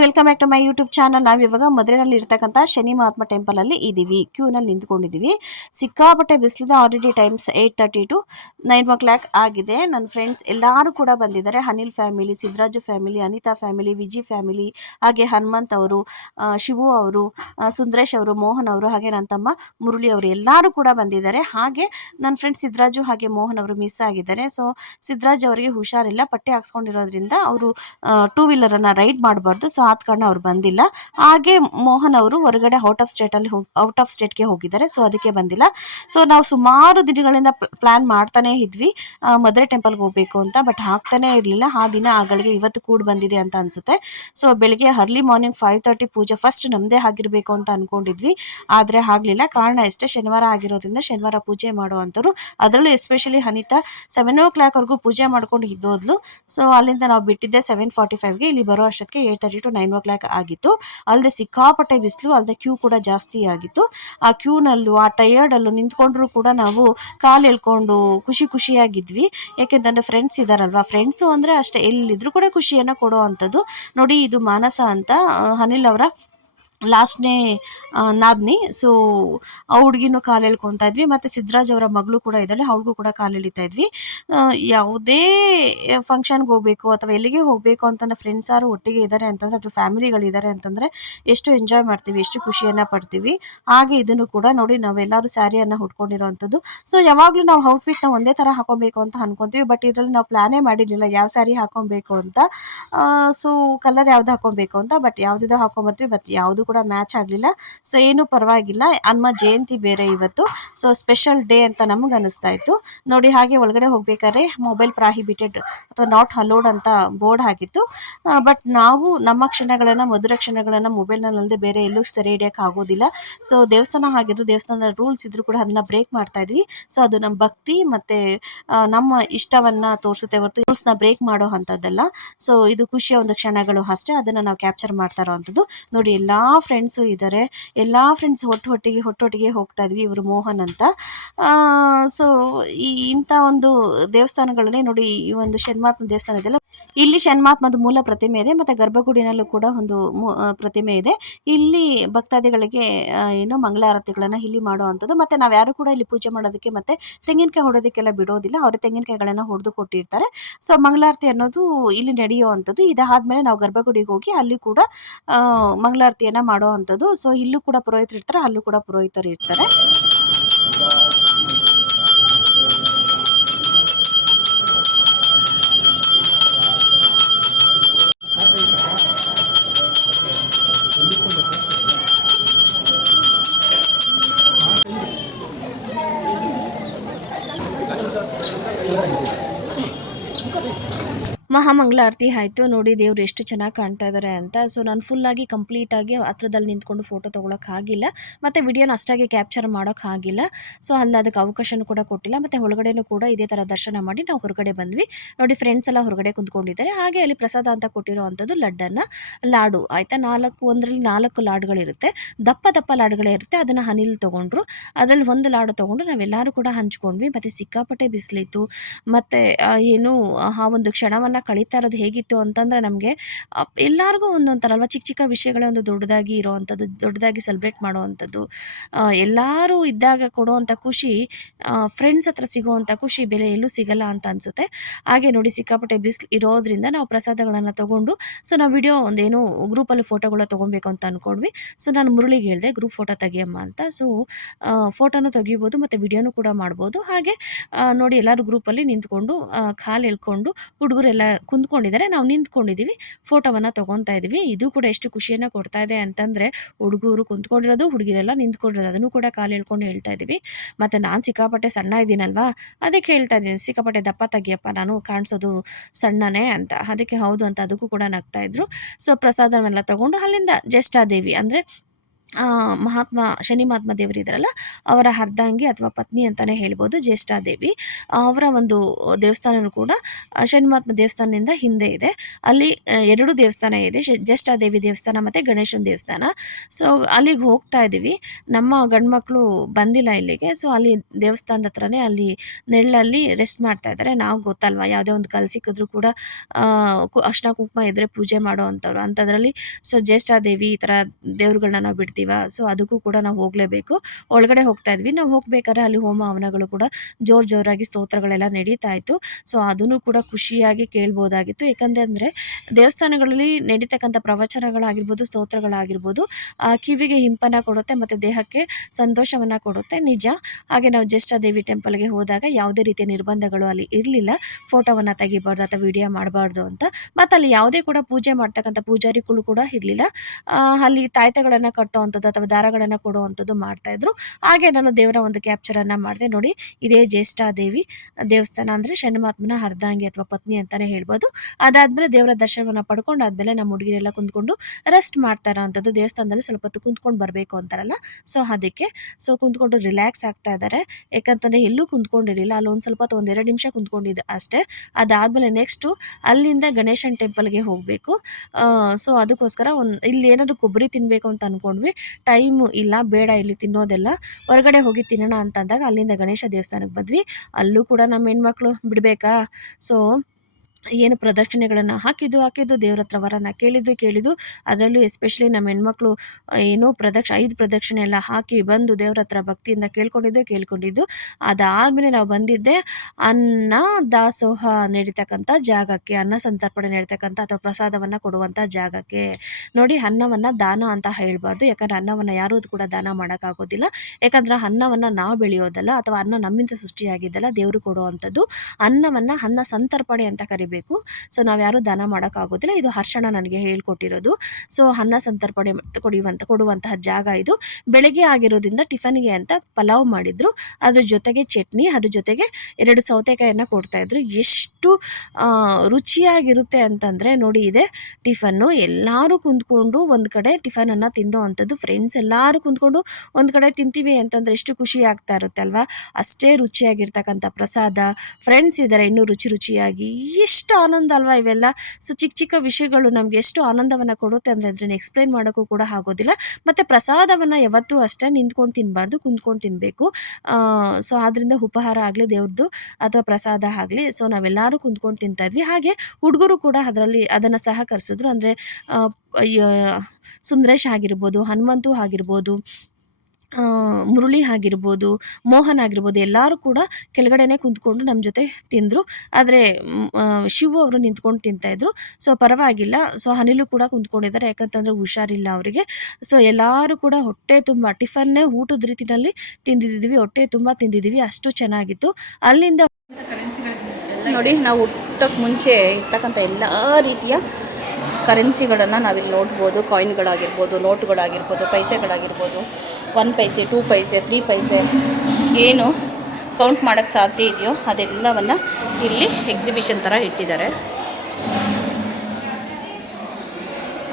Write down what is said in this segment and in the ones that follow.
Welcome back to my YouTube channel. ನಾವು ಇವಾಗ ಮಧುರೈನಲ್ಲಿ ಇರ್ತಕ್ಕಂಥ ಶನಿ ಮಹಾತ್ಮ ಟೆಂಪಲ್ ಅಲ್ಲಿ ಇದೀವಿ. ಕ್ಯೂನಲ್ಲಿ ನಿಂತ್ಕೊಂಡಿದೀವಿ. ಸಿಕ್ಕಾಪಟ್ಟೆ ಬಿಸಿಲಿದೆ. ಆಲ್ರೆಡಿ ಟೈಮ್ಸ್ 8:30 to 9 ಆಗಿದೆ. ನನ್ನ ಫ್ರೆಂಡ್ಸ್ ಎಲ್ಲರೂ ಕೂಡ ಬಂದಿದ್ದಾರೆ. Anil family, Siddaraju family, Anita family, Viji family, ಹಾಗೆ ಹನುಮಂತ್ ಅವರು, ಶಿವು ಅವರು, ಸುಂದರೇಶ್ ಅವರು, ಮೋಹನ್ ಅವರು, ಹಾಗೆ ನನ್ನ ತಮ್ಮ ಮುರಳಿ ಅವರು ಎಲ್ಲರೂ ಕೂಡ ಬಂದಿದ್ದಾರೆ. ಹಾಗೆ ನನ್ನ ಫ್ರೆಂಡ್ಸ್ ಸಿದ್ದರಾಜು ಹಾಗೆ ಮೋಹನ್ ಅವರು ಮಿಸ್ ಆಗಿದ್ದಾರೆ. ಸೊ ಸಿದ್ದರಾಜ್ ಅವರಿಗೆ ಹುಷಾರಿಲ್ಲ, ಪಟ್ಟೆ ಹಾಕ್ಸ್ಕೊಂಡಿರೋದ್ರಿಂದ ಅವರು ಟೂ ವೀಲರ್ ಅನ್ನ ರೈಡ್ ಮಾಡಬಾರ್ದು. ಸೊ ಆದ ಕಾರಣ ಅವ್ರು ಬಂದಿಲ್ಲ. ಹಾಗೆ ಮೋಹನ್ ಅವರು ಹೊರಗಡೆ ಔಟ್ ಆಫ್ ಸ್ಟೇಟ್ಗೆ ಹೋಗಿದ್ದಾರೆ. ಸೊ ಅದಕ್ಕೆ ಬಂದಿಲ್ಲ. ಸೊ ನಾವು ಸುಮಾರು ದಿನಗಳಿಂದ ಪ್ಲಾನ್ ಮಾಡ್ತಾನೆ ಇದ್ವಿ ಮಧುರೈ ಟೆಂಪಲ್ಗೆ ಹೋಗ್ಬೇಕು ಅಂತ. ಬಟ್ ಆಗ್ತಾನೆ ಇರಲಿಲ್ಲ. ಆ ದಿನ ಆಗಳಿಗೆ ಇವತ್ತು ಕೂಡ ಬಂದಿದೆ ಅಂತ ಅನ್ಸುತ್ತೆ. ಸೊ ಬೆಳಿಗ್ಗೆ ಅರ್ಲಿ ಮಾರ್ನಿಂಗ್ 5:30 ಪೂಜೆ ಫಸ್ಟ್ ನಮ್ದೇ ಆಗಿರ್ಬೇಕು ಅಂತ ಅನ್ಕೊಂಡಿದ್ವಿ. ಆದ್ರೆ ಆಗ್ಲಿಲ್ಲ. ಕಾರಣ ಎಷ್ಟೇ ಶನಿವಾರ ಆಗಿರೋದ್ರಿಂದ ಶನಿವಾರ ಪೂಜೆ ಮಾಡುವಂತರು, ಅದರಲ್ಲೂ ಎಸ್ಪೆಷಲಿ ಅನಿತಾ 7 ವರೆಗೂ ಪೂಜೆ ಮಾಡ್ಕೊಂಡು ಇದ್ದೋದ್ಲು. ಸೊ ಅಲ್ಲಿಂದ ನಾವು ಬಿಟ್ಟಿದ್ದೆ 7:45ಗೆ. ಇಲ್ಲಿ ಬರೋ ಅಷ್ಟೊತ್ತಿಗೆ 8:30 to 9 ಆಗಿತ್ತು. ಅಲ್ಲದೆ ಸಿಕ್ಕಾಪಟ್ಟೆ ಬಿಸಿಲು, ಅಲ್ಲದೆ ಕ್ಯೂ ಕೂಡ ಜಾಸ್ತಿ ಆಗಿತ್ತು. ಆ ಕ್ಯೂನಲ್ಲೂ ಆ ಟಯರ್ಡಲ್ಲೂ ನಿಂತ್ಕೊಂಡ್ರು ಕೂಡ ನಾವು ಕಾಲು ಎಳ್ಕೊಂಡು ಖುಷಿಯಾಗಿದ್ವಿ. ಯಾಕೆಂತಂದ್ರೆ ಫ್ರೆಂಡ್ಸ್ ಇದಾರಲ್ವಾ, ಫ್ರೆಂಡ್ಸು ಅಂದ್ರೆ ಅಷ್ಟೇ, ಎಲ್ಲಿದ್ರು ಕೂಡ ಖುಷಿಯನ್ನ ಕೊಡೋ ಅಂಥದ್ದು. ನೋಡಿ, ಇದು ಮಾನಸ ಅಂತ ಅನಿಲ್ ಅವರ ಲಾಸ್ಟ್ನೇ ನಾದ್ನಿ. ಸೊ ಆ ಹುಡುಗಿನೂ ಕಾಲು ಎಳ್ಕೊತಾ ಇದ್ವಿ. ಮತ್ತು ಸಿದ್ದರಾಜ್ ಅವರ ಮಗಳು ಕೂಡ ಇದ್ದಾಳೆ, ಅವಳಿಗೂ ಕೂಡ ಕಾಲು ಎಳಿತಾ ಇದ್ವಿ. ಯಾವುದೇ ಫಂಕ್ಷನ್ಗೆ ಹೋಗಬೇಕು ಅಥವಾ ಎಲ್ಲಿಗೆ ಹೋಗಬೇಕು ಅಂತಂದ್ರೆ ಫ್ರೆಂಡ್ಸ್ ಯಾರು ಒಟ್ಟಿಗೆ ಇದ್ದಾರೆ ಅಂತಂದರೆ, ಅದ್ರ ಫ್ಯಾಮಿಲಿಗಳಿದ್ದಾರೆ ಅಂತಂದರೆ ಎಷ್ಟು ಎಂಜಾಯ್ ಮಾಡ್ತೀವಿ, ಎಷ್ಟು ಖುಷಿಯನ್ನು ಪಡ್ತೀವಿ. ಹಾಗೆ ಇದನ್ನು ಕೂಡ ನೋಡಿ, ನಾವೆಲ್ಲರೂ ಸ್ಯಾರಿಯನ್ನು ಉಟ್ಕೊಂಡಿರೋವಂಥದ್ದು. ಸೊ ಯಾವಾಗಲೂ ನಾವು ಔಟ್ಫಿಟ್ನ ಒಂದೇ ಥರ ಹಾಕೊಬೇಕು ಅಂತ ಅನ್ಕೊತೀವಿ. ಬಟ್ ಇದರಲ್ಲಿ ನಾವು ಪ್ಲಾನೇ ಮಾಡಿರಲಿಲ್ಲ ಯಾವ ಸ್ಯಾರಿ ಹಾಕೊಬೇಕು ಅಂತ. ಸೊ ಕಲರ್ ಯಾವ್ದು ಹಾಕೊಬೇಕು ಅಂತ. ಬಟ್ ಯಾವುದಿದೋ ಹಾಕೊಂಬರ್ತೀವಿ, ಬಟ್ ಯಾವುದು ಕೂಡ ಮ್ಯಾಚ್ ಆಗಲಿಲ್ಲ. ಸೊ ಏನೂ ಪರವಾಗಿಲ್ಲ. ಹನುಮ ಜಯಂತಿ ಬೇರೆ ಇವತ್ತು. ಸೊ ಸ್ಪೆಷಲ್ ಡೇ ಅಂತ ನಮಗೆ ಅನಿಸ್ತಾ ಇತ್ತು. ನೋಡಿ, ಹಾಗೆ ಒಳಗಡೆ ಹೋಗ್ಬೇಕಾದ್ರೆ ಮೊಬೈಲ್ ಪ್ರಾಹಿಬಿಟೆಡ್ ಅಥವಾ ನಾಟ್ ಅಲೋಡ್ ಅಂತ ಬೋರ್ಡ್ ಹಾಕಿತ್ತು. ಬಟ್ ನಾವು ನಮ್ಮ ಕ್ಷಣಗಳನ್ನು, ಮಧುರ ಕ್ಷಣಗಳನ್ನು ಮೊಬೈಲ್ನಲ್ಲದೆ ಬೇರೆ ಎಲ್ಲೂ ಸೆರೆ ಹಿಡಿಯೋಕೆ ಆಗೋದಿಲ್ಲ. ಸೊ ದೇವಸ್ಥಾನ ಆಗಿದ್ದು, ದೇವಸ್ಥಾನದ ರೂಲ್ಸ್ ಇದ್ರೂ ಕೂಡ ಅದನ್ನ ಬ್ರೇಕ್ ಮಾಡ್ತಾ ಇದ್ವಿ. ಸೊ ಅದು ನಮ್ಮ ಭಕ್ತಿ ಮತ್ತೆ ನಮ್ಮ ಇಷ್ಟವನ್ನ ತೋರಿಸುತ್ತೆ ಹೊರತು ರೂಲ್ಸ್ನ ಬ್ರೇಕ್ ಮಾಡೋ ಅಂಥದ್ದಲ್ಲ. ಸೊ ಇದು ಖುಷಿಯ ಒಂದು ಕ್ಷಣಗಳು ಅಷ್ಟೇ, ಅದನ್ನು ನಾವು ಕ್ಯಾಪ್ಚರ್ ಮಾಡ್ತಾ ಇರೋವಂಥದ್ದು. ನೋಡಿ, ಎಲ್ಲ ಫ್ರೆಂಡ್ಸು ಇದ್ದಾರೆ. ಎಲ್ಲ ಫ್ರೆಂಡ್ಸ್ ಒಟ್ಟೊಟ್ಟಿಗೆ ಹೋಗ್ತಾ ಇದ್ವಿ. ಇವರು ಮೋಹನ್ ಅಂತ. ಸೊ ಇಂಥ ಒಂದು ದೇವಸ್ಥಾನಗಳಲ್ಲಿ ನೋಡಿ, ಈ ಒಂದು ಶನ್ಮಾತ್ಮ ದೇವಸ್ಥಾನ ಇದೆಲ್ಲ, ಇಲ್ಲಿ ಶನ್ಮಾತ್ಮದ ಮೂಲ ಪ್ರತಿಮೆ ಇದೆ. ಮತ್ತು ಗರ್ಭಗುಡಿನಲ್ಲೂ ಕೂಡ ಒಂದು ಪ್ರತಿಮೆ ಇದೆ. ಇಲ್ಲಿ ಭಕ್ತಾದಿಗಳಿಗೆ ಮಂಗಳಾರತಿಗಳನ್ನು ಇಲ್ಲಿ ಮಾಡುವಂಥದ್ದು. ಮತ್ತು ನಾವು ಯಾರು ಕೂಡ ಇಲ್ಲಿ ಪೂಜೆ ಮಾಡೋದಕ್ಕೆ ಮತ್ತು ತೆಂಗಿನಕಾಯಿ ಹೊಡೋದಕ್ಕೆಲ್ಲ ಬಿಡೋದಿಲ್ಲ. ಅವರು ತೆಂಗಿನಕಾಯಿಗಳನ್ನು ಹೊಡೆದು ಕೊಟ್ಟಿರ್ತಾರೆ. ಸೊ ಮಂಗಳಾರತಿ ಅನ್ನೋದು ಇಲ್ಲಿ ನಡೆಯುವಂಥದ್ದು. ಇದಾದ್ಮೇಲೆ ನಾವು ಗರ್ಭಗುಡಿಗೆ ಹೋಗಿ ಅಲ್ಲಿ ಕೂಡ ಮಂಗಳಾರತಿಯನ್ನು ಮಾಡುವಂಥದ್ದು. ಸೊ ಇಲ್ಲೂ ಕೂಡ ಪುರೋಹಿತರು ಇರ್ತಾರೆ, ಅಲ್ಲೂ ಕೂಡ ಪುರೋಹಿತರು ಇರ್ತಾರೆ. ಮಹಾಮಂಗಳಾರತಿ ಆಯಿತು. ನೋಡಿ ದೇವ್ರು ಎಷ್ಟು ಚೆನ್ನಾಗಿ ಕಾಣ್ತಾ ಇದ್ದಾರೆ ಅಂತ. ಸೊ ನಾನು ಫುಲ್ಲಾಗಿ ಕಂಪ್ಲೀಟಾಗಿ ಹತ್ರದಲ್ಲಿ ನಿಂತ್ಕೊಂಡು ಫೋಟೋ ತೊಗೊಳಕ್ಕಾಗಿಲ್ಲ, ಮತ್ತು ವಿಡಿಯೋನ ಅಷ್ಟಾಗಿ ಕ್ಯಾಪ್ಚರ್ ಮಾಡೋಕ್ಕಾಗಿಲ್ಲ. ಸೊ ಅಲ್ಲಿ ಅದಕ್ಕೆ ಅವಕಾಶನೂ ಕೂಡ ಕೊಟ್ಟಿಲ್ಲ. ಮತ್ತು ಒಳಗಡೆನೂ ಕೂಡ ಇದೇ ಥರ ದರ್ಶನ ಮಾಡಿ ನಾವು ಹೊರಗಡೆ ಬಂದ್ವಿ. ನೋಡಿ, ಫ್ರೆಂಡ್ಸ್ ಎಲ್ಲ ಹೊರಗಡೆ ಕುಂತ್ಕೊಂಡಿದ್ದಾರೆ. ಹಾಗೆ ಅಲ್ಲಿ ಪ್ರಸಾದ ಅಂತ ಕೊಟ್ಟಿರೋ ಅಂಥದ್ದು ಲಾಡು ಆಯಿತಾ. 4 ಲಾಡುಗಳಿರುತ್ತೆ. ದಪ್ಪ ಲಾಡುಗಳೇ ಇರುತ್ತೆ. ಅದನ್ನು ಅನಿಲ್ ತೊಗೊಂಡ್ರು. ಅದರಲ್ಲಿ ಒಂದು ಲಾಡು ತೊಗೊಂಡು ನಾವೆಲ್ಲರೂ ಕೂಡ ಹಂಚ್ಕೊಂಡ್ವಿ. ಮತ್ತು ಸಿಕ್ಕಾಪಟ್ಟೆ ಬಿಸಿಲಿತ್ತು. ಮತ್ತು ಆ ಒಂದು ಕ್ಷಣವನ್ನು ಕಳೀತಾ ಇರೋದು ಹೇಗಿತ್ತು ಅಂತಂದರೆ, ನಮಗೆ ಎಲ್ಲರಿಗೂ ಒಂದೊಂಥರ ಅಲ್ವಾ, ಚಿಕ್ಕ ವಿಷಯಗಳೇ ಒಂದು ದೊಡ್ಡದಾಗಿ ಇರೋವಂಥದ್ದು, ದೊಡ್ಡದಾಗಿ ಸೆಲೆಬ್ರೇಟ್ ಮಾಡೋವಂಥದ್ದು. ಎಲ್ಲರೂ ಇದ್ದಾಗ ಕೊಡುವಂಥ ಖುಷಿ, ಫ್ರೆಂಡ್ಸ್ ಹತ್ರ ಸಿಗುವಂಥ ಖುಷಿ ಬೇರೆ ಎಲ್ಲೂ ಸಿಗಲ್ಲ ಅಂತ ಅನಿಸುತ್ತೆ. ಹಾಗೆ ನೋಡಿ, ಸಿಕ್ಕಾಪಟ್ಟೆ ಬಿಸಿಲು ಇರೋದ್ರಿಂದ ನಾವು ಪ್ರಸಾದಗಳನ್ನು ತೊಗೊಂಡು, ಸೊ ನಾವು ವಿಡಿಯೋ ಒಂದೇನೋ ಗ್ರೂಪಲ್ಲಿ ಫೋಟೋಗಳ ತೊಗೊಬೇಕು ಅಂತ ಅಂದ್ಕೊಂಡ್ವಿ. ಸೊ ನಾನು ಮುರಳಿಗೆ ಹೇಳಿದೆ, ಗ್ರೂಪ್ ಫೋಟೋ ತೆಗಿಯಮ್ಮ ಅಂತ. ಸೊ ಫೋಟೋನು ತೆಗಿಬೋದು ಮತ್ತು ವಿಡಿಯೋನೂ ಕೂಡ ಮಾಡ್ಬೋದು. ಹಾಗೆ ನೋಡಿ, ಎಲ್ಲರೂ ಗ್ರೂಪಲ್ಲಿ ನಿಂತ್ಕೊಂಡು ಕಾಲು ಎಳ್ಕೊಂಡು ಹುಡುಗರೆಲ್ಲ ಕುಂತ್ಕೊಂಡಿದ್ದಾರೆ, ನಾವು ನಿಂತ್ಕೊಂಡಿದ್ದೀವಿ, ಫೋಟೋವನ್ನು ತೊಗೊತಾ ಇದ್ದೀವಿ. ಇದು ಕೂಡ ಎಷ್ಟು ಖುಷಿಯನ್ನು ಕೊಡ್ತಾ ಇದೆ ಅಂತಂದರೆ, ಹುಡುಗರು ಕುಂತ್ಕೊಂಡಿರೋದು, ಹುಡುಗಿರೆಲ್ಲ ನಿಂತ್ಕೊಂಡಿರೋದು, ಅದನ್ನು ಕೂಡ ಕಾಲು ಎಳ್ಕೊಂಡು ಹೇಳ್ತಾ ಇದ್ದೀವಿ. ಮತ್ತು ನಾನು ಸಿಕ್ಕಾಪಟ್ಟೆ ಸಣ್ಣ ಇದ್ದೀನಲ್ವಾ, ಅದಕ್ಕೆ ಹೇಳ್ತಾ ಇದ್ದೀನಿ, ಸಿಕ್ಕಾಪಟ್ಟೆ ದಪ್ಪ ತೆಗಿಯಪ್ಪ, ನಾನು ಕಾಣಿಸೋದು ಸಣ್ಣನೇ ಅಂತ. ಅದಕ್ಕೆ ಹೌದು ಅಂತ ಅದಕ್ಕೂ ಕೂಡ ನಗ್ತಾಯಿದ್ರು. ಸೊ ಪ್ರಸಾದವೆಲ್ಲ ತೊಗೊಂಡು ಅಲ್ಲಿಂದ ಜ್ಯೇಷ್ಠಾದೇವಿ ಅಂದರೆ ಶನಿ ಮಹಾತ್ಮ ದೇವರಿದ್ದಾರಲ್ಲ, ಅವರ ಅರ್ಧಾಂಗಿ ಅಥವಾ ಪತ್ನಿ ಅಂತಲೇ ಹೇಳ್ಬೋದು ಜ್ಯೇಷ್ಠಾದೇವಿ. ಅವರ ಒಂದು ದೇವಸ್ಥಾನವೂ ಕೂಡ ಶನಿ ಮಹಾತ್ಮ ದೇವಸ್ಥಾನದಿಂದ ಹಿಂದೆ ಇದೆ. ಅಲ್ಲಿ 2 ದೇವಸ್ಥಾನ ಇದೆ, ಜ್ಯೇಷ್ಠಾದೇವಿ ದೇವಸ್ಥಾನ ಮತ್ತು ಗಣೇಶನ ದೇವಸ್ಥಾನ. ಸೊ ಅಲ್ಲಿಗೆ ಹೋಗ್ತಾ ಇದ್ದೀವಿ. ನಮ್ಮ ಗಂಡು ಮಕ್ಕಳು ಬಂದಿಲ್ಲ ಇಲ್ಲಿಗೆ. ಸೊ ಅಲ್ಲಿ ದೇವಸ್ಥಾನದ ಹತ್ರನೇ ಅಲ್ಲಿ ನೆರಳಲ್ಲಿ ರೆಸ್ಟ್ ಮಾಡ್ತಾ ಇದ್ದಾರೆ. ನಾವು ಗೊತ್ತಲ್ವ, ಯಾವುದೇ ಒಂದು ಕಲ್ ಸಿಕ್ಕಿದ್ರು ಕೂಡ ಅರ್ಶಿನ ಕುಂಕುಮ ಇದ್ದರೆ ಪೂಜೆ ಮಾಡೋ ಅಂಥವ್ರು. ಅಂಥದ್ರಲ್ಲಿ ಸೊ ಜ್ಯೇಷ್ಠಾದೇವಿ ಈ ಥರ ದೇವ್ರುಗಳನ್ನ ನಾವು ಬಿಡ್ತೀವ. ಸೊ ಅದಕ್ಕೂ ಕೂಡ ನಾವು ಹೋಗಲೇಬೇಕು. ಒಳಗಡೆ ಹೋಗ್ತಾ ಇದ್ವಿ. ನಾವು ಹೋಗ್ಬೇಕಾದ್ರೆ ಅಲ್ಲಿ ಹೋಮ ಹವನಗಳು ಕೂಡ ಜೋರಾಗಿ ಸ್ತೋತ್ರಗಳೆಲ್ಲ ನಡೀತಾ ಇತ್ತು. ಸೊ ಅದನ್ನು ಕೂಡ ಖುಷಿಯಾಗಿ ಕೇಳ್ಬೋದಾಗಿತ್ತು. ಯಾಕಂದರೆ ದೇವಸ್ಥಾನಗಳಲ್ಲಿ ನಡೀತಕ್ಕಂಥ ಪ್ರವಚನಗಳಾಗಿರ್ಬೋದು, ಸ್ತೋತ್ರಗಳಾಗಿರ್ಬೋದು ಕಿವಿಗೆ ಹಿಂಪನ್ನು ಕೊಡುತ್ತೆ ಮತ್ತು ದೇಹಕ್ಕೆ ಸಂತೋಷವನ್ನು ಕೊಡುತ್ತೆ, ನಿಜ. ಹಾಗೆ ನಾವು ಜ್ಯೇಷ್ಠಾದೇವಿ ಟೆಂಪಲ್ಗೆ ಹೋದಾಗ ಯಾವುದೇ ರೀತಿಯ ನಿರ್ಬಂಧಗಳು ಅಲ್ಲಿ ಇರಲಿಲ್ಲ. ಫೋಟೋವನ್ನು ತೆಗಿಬಾರ್ದು ಅಥವಾ ವಿಡಿಯೋ ಮಾಡಬಾರ್ದು ಅಂತ. ಮತ್ತು ಅಲ್ಲಿ ಯಾವುದೇ ಕೂಡ ಪೂಜೆ ಮಾಡ್ತಕ್ಕಂಥ ಪೂಜಾರಿಗಳು ಕೂಡ ಇರಲಿಲ್ಲ. ಅಲ್ಲಿ ತಾಯ್ತಗಳನ್ನು ಕಟ್ಟುವಂಥದ್ದು ಅಥವಾ ದಾರಗಳನ್ನು ಕೊಡುವಂಥದ್ದು ಮಾಡ್ತಾಯಿದ್ರು. ಹಾಗೆ ನಾನು ದೇವರ ಒಂದು ಕ್ಯಾಪ್ಚರನ್ನು ಮಾಡಿದೆ. ನೋಡಿ, ಇದೇ ಜ್ಯೇಷ್ಠಾದೇವಿ ದೇವಸ್ಥಾನ, ಅಂದರೆ ಶನಿಮಹಾತ್ಮನ ಅರ್ಧಾಂಗಿ ಅಥವಾ ಪತ್ನಿ ಅಂತಲೇ ಹೇಳ್ಬೋದು. ಅದಾದಮೇಲೆ ದೇವರ ದರ್ಶನವನ್ನು ಪಡ್ಕೊಂಡು ಆದಮೇಲೆ ನಮ್ಮ ಹುಡುಗಿರೆಲ್ಲ ಕುಂತ್ಕೊಂಡು ರೆಸ್ಟ್ ಮಾಡ್ತಾ ಇರೋವಂಥದ್ದು. ದೇವಸ್ಥಾನದಲ್ಲಿ ಸ್ವಲ್ಪ ಹೊತ್ತು ಕುಂತ್ಕೊಂಡು ಬರಬೇಕು ಅಂತಾರಲ್ಲ, ಸೊ ಅದಕ್ಕೆ ಕುಂತ್ಕೊಂಡು ರಿಲ್ಯಾಕ್ಸ್ ಆಗ್ತಾ ಇದ್ದಾರೆ. ಯಾಕಂತಂದರೆ ಎಲ್ಲೂ ಕುಂತ್ಕೊಂಡಿರಲಿಲ್ಲ. ಅಲ್ಲಿ ಒಂದು ಸ್ವಲ್ಪ ಹೊತ್ತು 1-2 ನಿಮಿಷ ಕುಂತ್ಕೊಂಡಿದ್ದು ಅಷ್ಟೇ. ಅದಾದಮೇಲೆ ನೆಕ್ಸ್ಟು ಅಲ್ಲಿಂದ ಗಣೇಶನ ಟೆಂಪಲ್ಗೆ ಹೋಗಬೇಕು. ಸೊ ಅದಕ್ಕೋಸ್ಕರ ಇಲ್ಲಿ ಏನಾದರೂ ಕೊಬ್ಬರಿ ತಿನ್ನಬೇಕು ಅಂತ ಅಂದ್ಕೊಂಡ್ವಿ. ಟೈಮು ಇಲ್ಲ, ಬೇಡ ಇಲ್ಲಿ ತಿನ್ನೋದೆಲ್ಲ, ಹೊರಗಡೆ ಹೋಗಿ ತಿನ್ನೋಣ ಅಂತಂದಾಗ ಅಲ್ಲಿಂದ ಗಣೇಶ ದೇವಸ್ಥಾನಕ್ಕೆ ಬಂದ್ವಿ. ಅಲ್ಲೂ ಕೂಡ ನಮ್ಮ ಹೆಣ್ಮಕ್ಳು ಬಿಡಬೇಕಾ, ಸೊ ಏನು ಪ್ರದಕ್ಷಿಣೆಗಳನ್ನು ಹಾಕಿದ್ದು ದೇವ್ರ ಹತ್ರ ವರನ ಕೇಳಿದ್ದು. ಅದರಲ್ಲೂ ಎಸ್ಪೆಷಲಿ ನಮ್ಮ ಹೆಣ್ಮಕ್ಳು ಏನೋ 5 ಪ್ರದಕ್ಷಿಣೆ ಎಲ್ಲ ಹಾಕಿ ಬಂದು ದೇವ್ರ ಹತ್ರ ಭಕ್ತಿಯಿಂದ ಕೇಳ್ಕೊಂಡಿದ್ದು. ಅದಾದಮೇಲೆ ನಾವು ಬಂದಿದ್ದೆ ಅನ್ನ ದಾಸೋಹ ನಡೀತಕ್ಕಂಥ ಜಾಗಕ್ಕೆ, ಅನ್ನ ಸಂತರ್ಪಣೆ ನಡೀತಕ್ಕಂಥ ಅಥವಾ ಪ್ರಸಾದವನ್ನು ಕೊಡುವಂಥ ಜಾಗಕ್ಕೆ. ನೋಡಿ, ಅನ್ನವನ್ನು ದಾನ ಅಂತ ಹೇಳಬಾರ್ದು. ಯಾಕಂದರೆ ಅನ್ನವನ್ನು ಯಾರೂ ಕೂಡ ದಾನ ಮಾಡೋಕ್ಕಾಗೋದಿಲ್ಲ. ಯಾಕಂದರೆ ಅನ್ನವನ್ನು ನಾವು ಬೆಳೆಯೋದಲ್ಲ, ಅಥವಾ ಅನ್ನ ನಮ್ಮಿಂದ ಸೃಷ್ಟಿಯಾಗಿದ್ದಲ್ಲ, ದೇವರು ಕೊಡುವಂಥದ್ದು. ಅನ್ನ ಸಂತರ್ಪಣೆ ಅಂತ ಕರಿಬೇಕು. ಸೊ ನಾವು ಯಾರೂ ದಾನ ಮಾಡೋಕ್ಕಾಗೋದಿಲ್ಲ. ಇದು ಹರ್ಷಣ ನನಗೆ ಹೇಳ್ಕೊಟ್ಟಿರೋದು. ಸೊ ಅನ್ನ ಸಂತರ್ಪಣೆ ಕೊಡುವಂತಹ ಜಾಗ ಇದು. ಬೆಳಗ್ಗೆ ಆಗಿರೋದ್ರಿಂದ ಟಿಫನ್ಗೆ ಅಂತ ಪಲಾವ್ ಮಾಡಿದ್ರು, ಅದ್ರ ಜೊತೆಗೆ ಚಟ್ನಿ, ಅದ್ರ ಜೊತೆಗೆ 2 ಸೌತೆಕಾಯಿಯನ್ನು ಕೊಡ್ತಾಯಿದ್ರು. ಎಷ್ಟು ರುಚಿಯಾಗಿರುತ್ತೆ ಅಂತಂದರೆ ನೋಡಿ, ಇದೆ ಟಿಫನ್ನು. ಎಲ್ಲರೂ ಕುಂತ್ಕೊಂಡು ಒಂದು ಕಡೆ ಟಿಫನನ್ನು ತಿನ್ನೋ ಅಂಥದ್ದು. ಫ್ರೆಂಡ್ಸ್ ಎಲ್ಲರೂ ಕುಂತ್ಕೊಂಡು ಒಂದು ಕಡೆ ತಿಂತೀವಿ ಅಂತಂದರೆ ಎಷ್ಟು ಖುಷಿ ಆಗ್ತಾ ಇರುತ್ತೆ ಅಲ್ವಾ. ಅಷ್ಟೇ ರುಚಿಯಾಗಿರ್ತಕ್ಕಂಥ ಪ್ರಸಾದ. ಫ್ರೆಂಡ್ಸ್ ಇದ್ದಾರೆ ಇನ್ನೂ ರುಚಿಯಾಗಿ. ಎಷ್ಟು ಆನಂದ ಅಲ್ವಾ ಇವೆಲ್ಲ. ಸೊ ಚಿಕ್ಕ ವಿಷಯಗಳು ನಮ್ಗೆ ಎಷ್ಟು ಆನಂದವನ್ನು ಕೊಡುತ್ತೆ ಅಂದರೆ ಅದನ್ನು ಎಕ್ಸ್ಪ್ಲೈನ್ ಮಾಡೋಕ್ಕೂ ಕೂಡ ಆಗೋದಿಲ್ಲ. ಮತ್ತು ಪ್ರಸಾದವನ್ನು ಯಾವತ್ತೂ ಅಷ್ಟೇ ನಿಂತ್ಕೊಂಡು ತಿನ್ನಬಾರ್ದು, ಕುಂತ್ಕೊಂಡು ತಿನ್ನಬೇಕು. ಸೊ ಆದ್ದರಿಂದ ಉಪಹಾರ ಆಗಲಿ, ದೇವ್ರದ್ದು ಅಥವಾ ಪ್ರಸಾದ ಆಗಲಿ, ಸೊ ನಾವೆಲ್ಲರೂ ಕುಂತ್ಕೊಂಡು ತಿಂತಾಯಿದ್ವಿ. ಹಾಗೆ ಹುಡುಗರು ಕೂಡ ಅದನ್ನು ಸಹಕರಿಸಿದ್ರು. ಅಂದರೆ ಸುಂದರೇಶ್ ಆಗಿರ್ಬೋದು, ಹನುಮಂತು ಆಗಿರ್ಬೋದು, ಮುರಳಿ ಆಗಿರ್ಬೋದು, ಮೋಹನ್ ಆಗಿರ್ಬೋದು, ಎಲ್ಲರೂ ಕೂಡ ಕೆಳಗಡೆನೇ ಕುಂತ್ಕೊಂಡು ನಮ್ಮ ಜೊತೆ ತಿಂದರು. ಆದರೆ ಶಿವು ಅವರು ನಿಂತ್ಕೊಂಡು ತಿಂತಾಯಿದ್ರು. ಸೊ ಪರವಾಗಿಲ್ಲ. ಸೊ ಅನಿಲು ಕೂಡ ಕುಂತ್ಕೊಂಡಿದ್ದಾರೆ, ಯಾಕಂತಂದರೆ ಹುಷಾರಿಲ್ಲ ಅವರಿಗೆ. ಸೊ ಎಲ್ಲರೂ ಕೂಡ ಹೊಟ್ಟೆ ತುಂಬ ಟಿಫನ್ನೇ ಊಟದ ರೀತಿಯಲ್ಲಿ ತಿಂದಿದ್ದೀವಿ, ಹೊಟ್ಟೆ ತುಂಬ ತಿಂದಿದ್ದೀವಿ. ಅಷ್ಟು ಚೆನ್ನಾಗಿತ್ತು. ಅಲ್ಲಿಂದ ನೋಡಿ, ನಾವು ಊಟಕ್ಕೆ ಮುಂಚೆ ಇರ್ತಕ್ಕಂಥ ಎಲ್ಲ ರೀತಿಯ ಕರೆನ್ಸಿಗಳನ್ನು ನಾವಿಲ್ಲಿ ನೋಡ್ಬೋದು. ಕಾಯಿನ್ಗಳಾಗಿರ್ಬೋದು, ನೋಟುಗಳಾಗಿರ್ಬೋದು, ಪೈಸೆಗಳಾಗಿರ್ಬೋದು, 1 ಪೈಸೆ, 2 ಪೈಸೆ, 3 ಪೈಸೆ, ಏನು ಕೌಂಟ್ ಮಾಡೋಕ್ಕೆ ಸಾಧ್ಯ ಇದೆಯೋ ಅದೆಲ್ಲವನ್ನು ಇಲ್ಲಿ ಎಕ್ಸಿಬಿಷನ್ ಥರ ಇಟ್ಟಿದ್ದಾರೆ.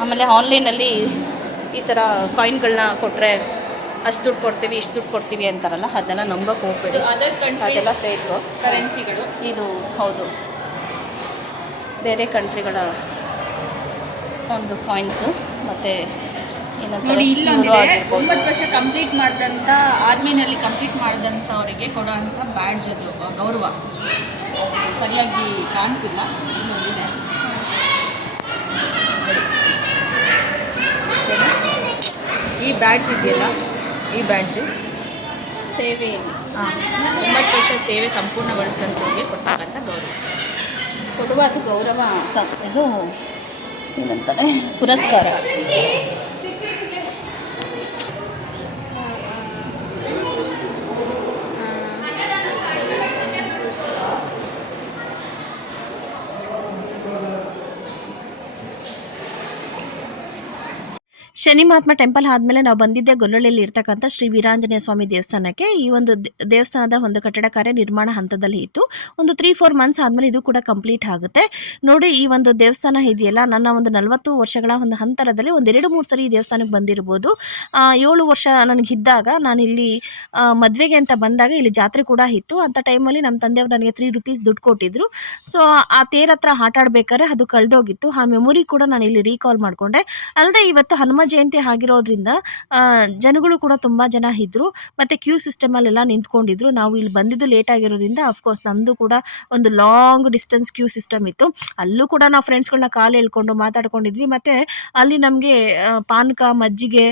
ಆಮೇಲೆ ಆನ್ಲೈನಲ್ಲಿ ಈ ಥರ ಕಾಯಿನ್ಗಳನ್ನ ಕೊಟ್ಟರೆ ಅಷ್ಟು ದುಡ್ಡು ಕೊಡ್ತೀವಿ, ಇಷ್ಟು ದುಡ್ಡು ಕೊಡ್ತೀವಿ ಅಂತಾರಲ್ಲ, ಅದನ್ನು ನಂಬಕ್ಕೆ ಹೋಗ್ಬೇಡಿ. ಅದೆಲ್ಲ ಫೇಕು ಕರೆನ್ಸಿಗಳು. ಇದು ಹೌದು, ಬೇರೆ ಕಂಟ್ರಿಗಳ ಒಂದು ಕಾಯಿನ್ಸು. ಮತ್ತು ನೋಡಿ, ಇಲ್ಲೊಂದಿದೆ 9 ವರ್ಷ ಕಂಪ್ಲೀಟ್ ಮಾಡಿದಂಥ ಆರ್ಮಿನಲ್ಲಿ ಕಂಪ್ಲೀಟ್ ಮಾಡಿದಂಥವರಿಗೆ ಕೊಡೋಂಥ ಬ್ಯಾಡ್ಜ್, ಅದು ಗೌರವ. ಅದು ಸರಿಯಾಗಿ ಕಾಣ್ತಿಲ್ಲ, ಇಲ್ಲೊಂದಿದೆ. ಈ ಬ್ಯಾಡ್ಜ್ ಇದೆಯಲ್ಲ, ಈ ಬ್ಯಾಡ್ಜು ಸೇವೆಯಲ್ಲಿ 9 ವರ್ಷ ಸೇವೆ ಸಂಪೂರ್ಣಗೊಳಿಸಿದಂಥವ್ರಿಗೆ ಕೊಡ್ತಕ್ಕಂಥ ಗೌರವ. ಕೊಡುವ ಅದು ಗೌರವ. ಇದು ಏನಂತಾರೆ, ಪುರಸ್ಕಾರ. ಶನಿ ಮಹಾತ್ಮ ಟೆಂಪಲ್ ಆದಮೇಲೆ ನಾವು ಬಂದಿದ್ದೆ ಗೊಲ್ಲಳ್ಳಿಯಲ್ಲಿ ಇರ್ತಕ್ಕಂಥ ಶ್ರೀ ವೀರಾಂಜನೇಯ ಸ್ವಾಮಿ ದೇವಸ್ಥಾನಕ್ಕೆ. ಈ ಒಂದು ದೇವಸ್ಥಾನದ ಒಂದು ಕಟ್ಟಡ ಕಾರ್ಯ ನಿರ್ಮಾಣ ಹಂತದಲ್ಲಿ ಇತ್ತು. ಒಂದು 3-4 ಮಂತ್ಸ್ ಆದಮೇಲೆ ಇದು ಕೂಡ ಕಂಪ್ಲೀಟ್ ಆಗುತ್ತೆ. ನೋಡಿ, ಈ ಒಂದು ದೇವಸ್ಥಾನ ಇದೆಯಲ್ಲ, ನನ್ನ ಒಂದು 40 ವರ್ಷಗಳ ಒಂದು ಅಂತರದಲ್ಲಿ ಒಂದು 2-3 ಸರಿ ಈ ದೇವಸ್ಥಾನಕ್ಕೆ ಬಂದಿರ್ಬೋದು. 7 ವರ್ಷ ನನಗಿದ್ದಾಗ ನಾನು ಇಲ್ಲಿ ಮದುವೆಗೆ ಅಂತ ಬಂದಾಗ ಇಲ್ಲಿ ಜಾತ್ರೆ ಕೂಡ ಇತ್ತು. ಅಂಥ ಟೈಮಲ್ಲಿ ನಮ್ಮ ತಂದೆಯವರು ನನಗೆ 3 ರೂಪೀಸ್ ದುಡ್ಡು ಕೊಟ್ಟಿದ್ರು. ಸೊ ಆ ತೇರ ಹತ್ರ ಆಟ ಆಡ್ಬೇಕಾದ್ರೆ ಅದು ಕಳೆದೋಗಿತ್ತು. ಆ ಮೆಮೊರಿ ಕೂಡ ನಾನು ಇಲ್ಲಿ ರೀಕಾಲ್ ಮಾಡಿಕೊಂಡೆ. ಅಲ್ಲದೆ ಇವತ್ತು ಹನುಮ ಜಯಂತಿ ಆಗಿರೋದ್ರಿಂದ ಜನಗಳು ಕೂಡ ತುಂಬ ಜನ ಇದ್ದರು. ಮತ್ತು ಕ್ಯೂ ಸಿಸ್ಟಮಲ್ಲೆಲ್ಲ ನಿಂತ್ಕೊಂಡಿದ್ರು. ನಾವು ಇಲ್ಲಿ ಬಂದಿದ್ದು ಲೇಟ್ ಆಗಿರೋದ್ರಿಂದ ಅಫ್ಕೋರ್ಸ್ ನಮ್ಮದು ಕೂಡ ಒಂದು ಲಾಂಗ್ ಡಿಸ್ಟೆನ್ಸ್ ಕ್ಯೂ ಸಿಸ್ಟಮ್ ಇತ್ತು. ಅಲ್ಲೂ ಕೂಡ ನಾವು ಫ್ರೆಂಡ್ಸ್ಗಳನ್ನ ಕಾಲು ಎಳ್ಕೊಂಡು ಮಾತಾಡ್ಕೊಂಡಿದ್ವಿ. ಮತ್ತು ಅಲ್ಲಿ ನಮಗೆ ಪಾನಕ, ಮಜ್ಜಿಗೆ,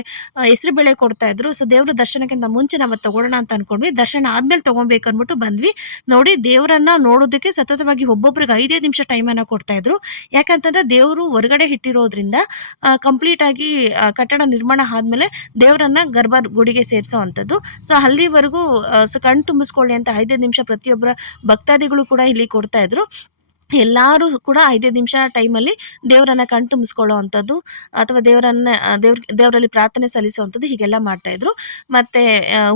ಹೆಸರುಬೇಳೆ ಕೊಡ್ತಾಯಿದ್ರು. ಸೊ ದೇವ್ರ ದರ್ಶನಕ್ಕಿಂತ ಮುಂಚೆ ನಾವು ತೊಗೊಳ್ಳೋಣ ಅಂತ ಅಂದ್ಕೊಂಡ್ವಿ. ದರ್ಶನ ಆದಮೇಲೆ ತೊಗೊಬೇಕು ಅಂದ್ಬಿಟ್ಟು ಬಂದ್ವಿ. ನೋಡಿ, ದೇವರನ್ನ ನೋಡೋದಕ್ಕೆ ಸತತವಾಗಿ ಒಬ್ಬೊಬ್ರಿಗೆ 5 ನಿಮಿಷ ಟೈಮನ್ನು ಕೊಡ್ತಾಯಿದ್ರು. ಯಾಕಂತಂದರೆ ದೇವರು ಹೊರಗಡೆ ಇಟ್ಟಿರೋದ್ರಿಂದ ಕಂಪ್ಲೀಟಾಗಿ ಕಟ್ಟಡ ನಿರ್ಮಾಣ ಆದಮೇಲೆ ದೇವರನ್ನ ಗರ್ಭಗುಡಿಗೆ ಸೇರಿಸೋ ಅಂಥದ್ದು. ಸೊ ಅಲ್ಲಿವರೆಗೂ ಕಣ್ಣು ತುಂಬಿಸ್ಕೊಳ್ಳಿ ಅಂತ 5 ನಿಮಿಷ ಪ್ರತಿಯೊಬ್ಬರ ಭಕ್ತಾದಿಗಳು ಕೂಡ ಇಲ್ಲಿ ಕೊಡ್ತಾಯಿದ್ರು. ಎಲ್ಲರೂ ಕೂಡ 5 ನಿಮಿಷ ಟೈಮಲ್ಲಿ ದೇವರನ್ನ ಕಣ್ ತುಂಬಿಸ್ಕೊಳ್ಳೋ ಅಂಥದ್ದು ಅಥವಾ ದೇವರಲ್ಲಿ ಪ್ರಾರ್ಥನೆ ಸಲ್ಲಿಸೋವಂಥದ್ದು ಹೀಗೆಲ್ಲ ಮಾಡ್ತಾಯಿದ್ರು. ಮತ್ತು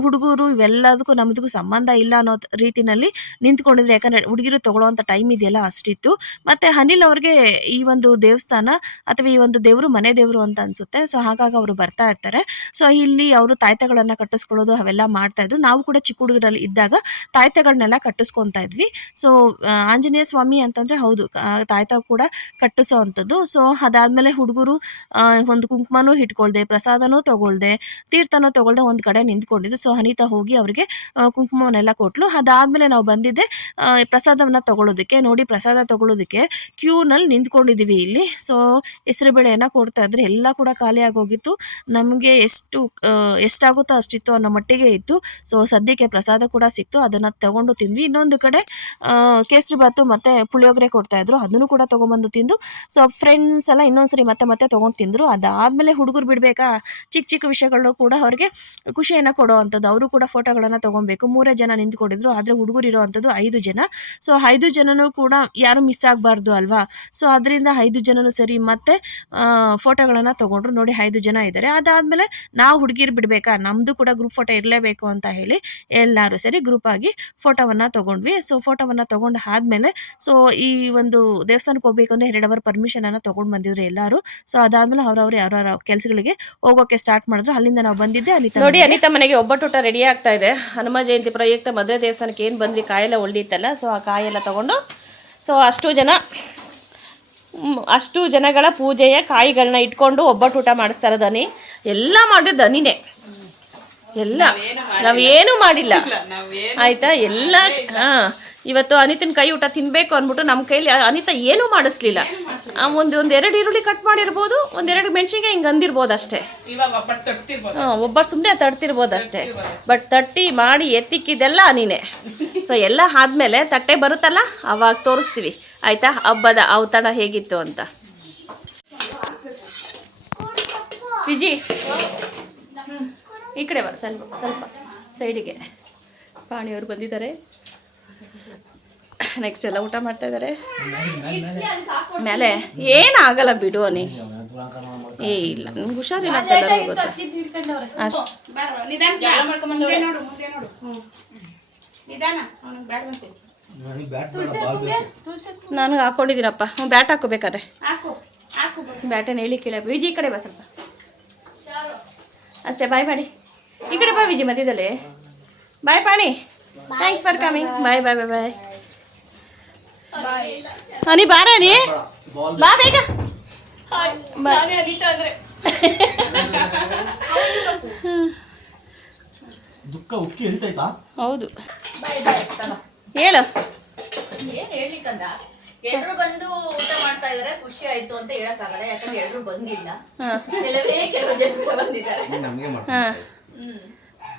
ಹುಡುಗರು ಇವೆಲ್ಲದಕ್ಕೂ ನಮ್ಮದಕ್ಕೂ ಸಂಬಂಧ ಇಲ್ಲ ಅನ್ನೋ ರೀತಿಯಲ್ಲಿ ನಿಂತ್ಕೊಂಡಿದ್ರು. ಯಾಕಂದರೆ ಹುಡುಗಿರು ತೊಗೊಳ್ಳೋವಂಥ ಟೈಮ್ ಇದೆಯಲ್ಲ ಅಷ್ಟಿತ್ತು. ಮತ್ತು ಅನಿಲ್ ಅವ್ರಿಗೆ ಈ ಒಂದು ದೇವಸ್ಥಾನ ಅಥವಾ ಈ ಒಂದು ದೇವರು ಮನೆ ದೇವರು ಅಂತ ಅನಿಸುತ್ತೆ. ಸೊ ಹಾಗಾಗಿ ಅವರು ಬರ್ತಾ ಇರ್ತಾರೆ. ಸೊ ಇಲ್ಲಿ ಅವರು ತಾಯ್ತಗಳನ್ನು ಕಟ್ಟಿಸ್ಕೊಳ್ಳೋದು ಅವೆಲ್ಲ ಮಾಡ್ತಾಯಿದ್ರು. ನಾವು ಕೂಡ ಚಿಕ್ಕ ಹುಡುಗರಲ್ಲಿ ಇದ್ದಾಗ ತಾಯ್ತಗಳನ್ನೆಲ್ಲ ಕಟ್ಟಿಸ್ಕೊತಾ ಇದ್ವಿ. ಸೊ ಆಂಜನೇಯ ಸ್ವಾಮಿ ಅಂತ ಹೌದು, ತಾಯ್ತ ಕೂಡ ಕಟ್ಟಿಸೋ ಅಂಥದ್ದು. ಸೊ ಅದಾದಮೇಲೆ ಹುಡುಗರು ಒಂದು ಕುಂಕುಮನೂ ಇಟ್ಕೊಳ್ದೆ, ಪ್ರಸಾದನೂ ತೊಗೊಳ್ದೆ, ತೀರ್ಥನೂ ತೊಗೊಳ್ದೆ ಒಂದು ಕಡೆ ನಿಂತ್ಕೊಂಡಿದ್ದು. ಸೊ ಅನಿತಾ ಹೋಗಿ ಅವರಿಗೆ ಕುಂಕುಮವನ್ನೆಲ್ಲ ಕೊಟ್ಲು. ಅದಾದಮೇಲೆ ನಾವು ಬಂದಿದ್ದೆ ಪ್ರಸಾದವನ್ನು ತೊಗೊಳೋದಕ್ಕೆ. ನೋಡಿ, ಪ್ರಸಾದ ತೊಗೊಳೋದಕ್ಕೆ ಕ್ಯೂನಲ್ಲಿ ನಿಂತ್ಕೊಂಡಿದ್ದೀವಿ ಇಲ್ಲಿ. ಸೊ ಹೆಸರುಬೇಳೆಯನ್ನು ಕೊಡ್ತಾ ಇದ್ರೆ ಎಲ್ಲ ಕೂಡ ಖಾಲಿ ಆಗೋಗಿತ್ತು. ನಮಗೆ ಎಷ್ಟಾಗುತ್ತೋ ಅಷ್ಟಿತ್ತು ಅನ್ನೋ ಮಟ್ಟಿಗೆ ಇತ್ತು. ಸೊ ಸದ್ಯಕ್ಕೆ ಪ್ರಸಾದ ಕೂಡ ಸಿಕ್ತು, ಅದನ್ನು ತೊಗೊಂಡು ತಿಂದ್ವಿ. ಇನ್ನೊಂದು ಕಡೆ ಕೇಸರಿ ಬಾತು ಮತ್ತು ಪುಳಿಯೋಗರೆ ಕೊಡ್ತಾಯಿದ್ರು, ಅದನ್ನು ಕೂಡ ತೊಗೊಂಬಂದು ತಿಂದು ಸೊ ಫ್ರೆಂಡ್ಸ್ ಎಲ್ಲ ಇನ್ನೊಂದ್ಸರಿ ಮತ್ತೆ ತೊಗೊಂಡು ತಿಂದರು. ಅದಾದಮೇಲೆ ಹುಡುಗರು ಬಿಡಬೇಕಾ, ಚಿಕ್ಕ ವಿಷಯಗಳು ಕೂಡ ಅವ್ರಿಗೆ ಖುಷಿಯನ್ನು ಕೊಡೋ ಅಂಥದ್ದು. ಅವರು ಕೂಡ ಫೋಟೋಗಳನ್ನು ತೊಗೊಬೇಕು. 3 ಜನ ನಿಂತ್ಕೊಂಡಿದ್ರು, ಆದರೆ ಹುಡುಗರು ಇರೋ ಅಂಥದ್ದು 5 ಜನ. ಸೊ 5 ಜನನೂ ಕೂಡ ಯಾರು ಮಿಸ್ ಆಗಬಾರ್ದು ಅಲ್ವಾ. ಸೊ ಅದರಿಂದ 5 ಜನನೂ ಸರಿ ಮತ್ತೆ ಫೋಟೋಗಳನ್ನು ತೊಗೊಂಡ್ರು. ನೋಡಿ, 5 ಜನ ಇದ್ದಾರೆ. ಅದಾದಮೇಲೆ ನಾವು ಹುಡುಗಿರು ಬಿಡಬೇಕಾ, ನಮ್ಮದು ಕೂಡ ಗ್ರೂಪ್ ಫೋಟೋ ಇರಲೇಬೇಕು ಅಂತ ಹೇಳಿ ಎಲ್ಲರೂ ಸರಿ ಗ್ರೂಪಾಗಿ ಫೋಟೋವನ್ನು ತೊಗೊಂಡ್ವಿ. ಸೊ ಫೋಟೋವನ್ನು ತೊಗೊಂಡು ಆದಮೇಲೆ ಸೊ ಈ ಒಂದು ದೇವಸ್ಥಾನಕ್ಕೆ ಹೋಗ್ಬೇಕು ಅಂದರೆ 2 ಅವರ್ ಪರ್ಮಿಷನನ್ನು ತೊಗೊಂಡು ಬಂದಿದ್ರು ಎಲ್ಲರೂ. ಸೊ ಅದಾದಮೇಲೆ ಅವ್ರವ್ರು ಯಾವ್ಯಾವ ಕೆಲಸಗಳಿಗೆ ಹೋಗೋಕ್ಕೆ ಸ್ಟಾರ್ಟ್ ಮಾಡಿದ್ರು. ಅಲ್ಲಿಂದ ನಾವು ಬಂದಿದ್ದೆ. ನೋಡಿ, ಅನಿತಾ ಮನೆಗೆ ಒಬ್ಬಟ್ಟೂಟ ರೆಡಿ ಆಗ್ತಾ ಇದೆ. ಹನುಮ ಜಯಂತಿ ಪ್ರಯುಕ್ತ ಮದುವೆ ದೇವಸ್ಥಾನಕ್ಕೆ ಏನು ಬಂದ್ವಿ, ಕಾಯೆಲ್ಲ ಒಳ್ದಿತ್ತಲ್ಲ. ಸೊ ಆ ಕಾಯೆಲ್ಲ ತೊಗೊಂಡು ಸೊ ಅಷ್ಟು ಜನಗಳ ಪೂಜೆಯ ಕಾಯಿಗಳನ್ನ ಇಟ್ಕೊಂಡು ಒಬ್ಬಟ್ಟೂಟ ಮಾಡಿಸ್ತಾ ಇರೋದು ಅನಿ. ಎಲ್ಲ ಮಾಡಿದ್ದು ಅನಿನೇ, ಎಲ್ಲ ನಾವೇನು ಮಾಡಿಲ್ಲ ಆಯಿತಾ. ಎಲ್ಲ ಇವತ್ತು ಅನಿತನ ಕೈ ಊಟ ತಿನ್ನಬೇಕು ಅಂದ್ಬಿಟ್ಟು ನಮ್ಮ ಕೈಲಿ ಅನಿತಾ ಏನೂ ಮಾಡಿಸ್ಲಿಲ್ಲ. ಒಂದು 2 ಈರುಳ್ಳಿ ಕಟ್ ಮಾಡಿರ್ಬೋದು, 1-2 ಮೆಣಸಿನ್ಕಾಯಿ ಹಿಂಗೆ ಅಂದಿರ್ಬೋದು ಅಷ್ಟೇ. ಒಬ್ಬರು ಸುಮ್ಮನೆ ತಡ್ತಿರ್ಬೋದು ಅಷ್ಟೇ. ಬಟ್ ತಟ್ಟಿ ಮಾಡಿ ಎತ್ತಿಕ್ಕಿದ್ದೆಲ್ಲ ಅನಿನೇ. ಸೊ ಎಲ್ಲ ಆದಮೇಲೆ ತಟ್ಟೆ ಬರುತ್ತಲ್ಲ ಅವಾಗ ತೋರಿಸ್ತೀವಿ ಆಯಿತಾ, ಹಬ್ಬದ ಔತಣ ಹೇಗಿತ್ತು ಅಂತ. ವಿಜಿ ಈ ಕಡೆ ಬಾ, ಸ್ವಲ್ಪ ಸೈಡಿಗೆ. ಪಾಣಿಯವರು ಬಂದಿದ್ದಾರೆ. ನೆಕ್ಸ್ಟ್ ಎಲ್ಲ ಊಟ ಮಾಡ್ತಾ ಇದ್ದಾರೆ ಮೇಲೆ. ಏನಾಗಲ್ಲ ಬಿಡು ಅನಿ. ಇಲ್ಲ, ನಂಗೆ ಹುಷಾರಿಲ್ಲ ಅಂತ ಎಲ್ಲರಿಗೂ ಗೊತ್ತು. ನಾನು ಹಾಕೊಂಡಿದ್ದೀನಪ್ಪ. ಬ್ಯಾಟ್ ಹಾಕೋಬೇಕಾದ್ರೆ ಬ್ಯಾಟನ್ನು ಹೇಳಿ ಕೇಳ. ವಿಜಿ ಈ ಕಡೆ ಬಾ ಸ್ವಲ್ಪ ಅಷ್ಟೇ. ಬಾಯ್ ಮಾಡಿ ಈ ಕಡೆ ಬಾ ವಿಜಿ, ಮಧ್ಯದಲ್ಲಿ ಬಾಯ್ ಪಾಣಿ. Thanks for coming. Bye bye bye bye. ಅನಿ ಬಾರ, ನೀ ಬಾ ಬೇಗ. ಹೌದು, ಹೇಳು. ಎಲ್ರು ಬಂದು ಊಟ ಮಾಡ್ತಾ ಇದಾರೆ, ಖುಷಿ ಆಯ್ತು ಅಂತ ಹೇಳಕ್ಕಾಗಲ್ಲ. ಯಾಕಂದ್ರೆ ಎಲ್ರು ಬಂದಿಲ್ಲ, ಕೆಲವು ಜನ ಬಂದಿದ್ದಾರೆ.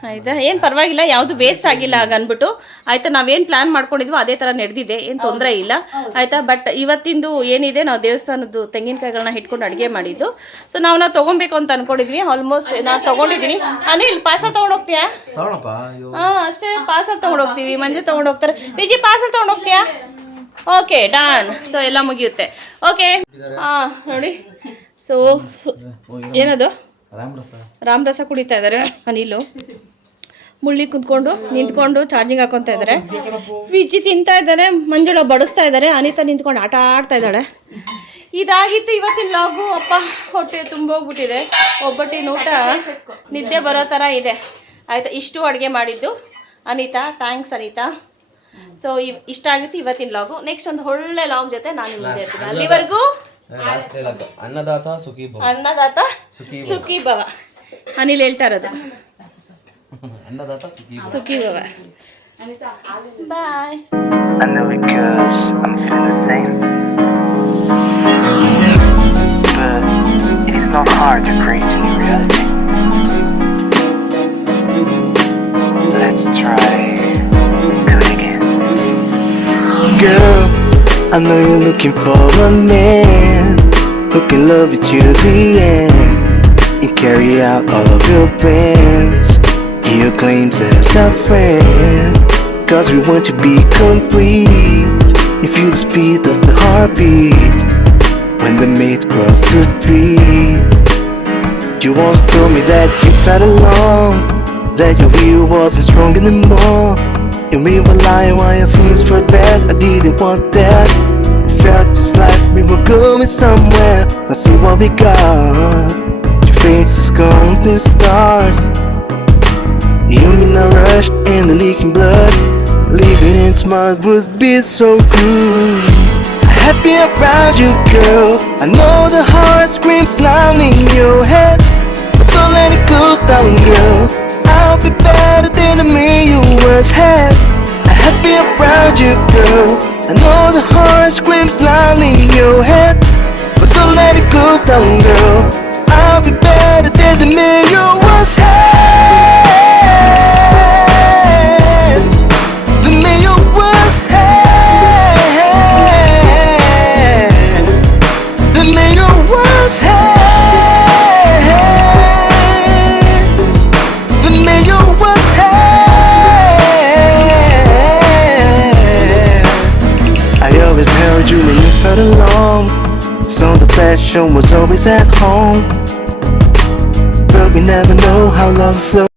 ಆಯಿತಾ, ಏನು ಪರವಾಗಿಲ್ಲ, ಯಾವುದು ವೇಸ್ಟ್ ಆಗಿಲ್ಲ ಆಗ ಅಂದ್ಬಿಟ್ಟು ಆಯಿತಾ. ನಾವೇನು ಪ್ಲ್ಯಾನ್ ಮಾಡ್ಕೊಂಡಿದ್ವೋ ಅದೇ ಥರ ನಡೆದಿದೆ, ಏನು ತೊಂದರೆ ಇಲ್ಲ ಆಯಿತಾ. ಬಟ್ ಇವತ್ತಿಂದು ಏನಿದೆ, ನಾವು ದೇವಸ್ಥಾನದ್ದು ತೆಂಗಿನಕಾಯಿಗಳನ್ನ ಇಟ್ಕೊಂಡು ಅಡುಗೆ ಮಾಡಿದ್ದು. ಸೊ ನಾವು ತೊಗೊಬೇಕು ಅಂತ ಅಂದ್ಕೊಂಡಿದ್ವಿ. ಆಲ್ಮೋಸ್ಟ್ ನಾನು ತೊಗೊಂಡಿದ್ದೀನಿ. ಅನಿಲ್, ಪಾರ್ಸಲ್ ತೊಗೊಂಡೋಗ್ತೀಯಾ? ಹಾಂ ಅಷ್ಟೇ, ಪಾರ್ಸಲ್ ತೊಗೊಂಡೋಗ್ತೀವಿ. ಮಂಜು ತೊಗೊಂಡೋಗ್ತಾರೆ. ವಿಜಿ ಪಾರ್ಸಲ್ ತೊಗೊಂಡೋಗ್ತೀಯಾ? Okay done. ಸೊ ಎಲ್ಲ ಮುಗಿಯುತ್ತೆ. ಓಕೆ ಹಾಂ ನೋಡಿ. ಸೊ ಏನದು ರಾಮರಸ ಕುಡಿತಾ ಇದ್ದಾರೆ ಅನಿಲು. ಮುಳ್ಳಿ ಕುಂತ್ಕೊಂಡು ನಿಂತ್ಕೊಂಡು ಚಾರ್ಜಿಂಗ್ ಹಾಕೊತಾ ಇದ್ದಾರೆ. ವಿಜಿ ತಿಂತಾ ಇದ್ದಾರೆ, ಮಂಜುಳ ಬಡಿಸ್ತಾ ಇದ್ದಾರೆ, ಅನಿತಾ ನಿಂತ್ಕೊಂಡು ಆಟ ಆಡ್ತಾ ಇದ್ದಾಳೆ. ಇದಾಗಿತ್ತು ಇವತ್ತಿನ ಲಾಗು. ಅಪ್ಪ ಹೊಟ್ಟೆ ತುಂಬೋಗ್ಬಿಟ್ಟಿದೆ. ಒಬ್ಬಟ್ಟಿನ ಊಟ ನಿದ್ದೆ ಬರೋ ಥರ ಇದೆ. ಆಯಿತಾ, ಇಷ್ಟು ಅಡುಗೆ ಮಾಡಿದ್ದು ಅನಿತಾ. ಥ್ಯಾಂಕ್ಸ್ ಅನಿತಾ. ಸೊ ಇಷ್ಟ ಆಗಿತ್ತು ಇವತ್ತಿನ ಲಾಗು. ನೆಕ್ಸ್ಟ್ ಒಂದು ಒಳ್ಳೆ ಲಾಗ್ ಜೊತೆ ನಾನು ಮುಂದೆ ಇರ್ತೀನಿ. ಅಲ್ಲಿವರೆಗೂ ಅನ್ನದಾತ ಸುಖಿ ಭವ. ಅನಿಲ್ ಹೇಳ್ತಾ ಇರೋದು ಸುಖಿ ಭವ. ಬಾಯ್. I know it 'cause I'm feeling the same. But it is not hard to create a new reality. Let's try do it again. Girl, I know you're looking for a man who can love you to the end and carry out all of your plans. Your claims as a friend, 'cause we want to be complete. You feel the speed of the heartbeat when the mate crossed the street. You once told me that you felt alone, that your will wasn't strong anymore. And we were lying while your feelings were bad. I didn't want that. It felt just like we were going somewhere. Let's see what we got. Your face is gone to the stars. You in a rush and the leaking blood. Leaving in smart would be so cruel. Happy around you, girl. I know the heart screams loud in your head, but don't let it go down, girl. I'll be better than the man you once had. Happy around you, girl. I know the heart screams loud in your head, but don't let it go down, girl. I'll be better than the man you once had. The man you once had. The man you once had. The man you once had. I always held you when you felt alone, so the passion was always at home. But we never know how love flows.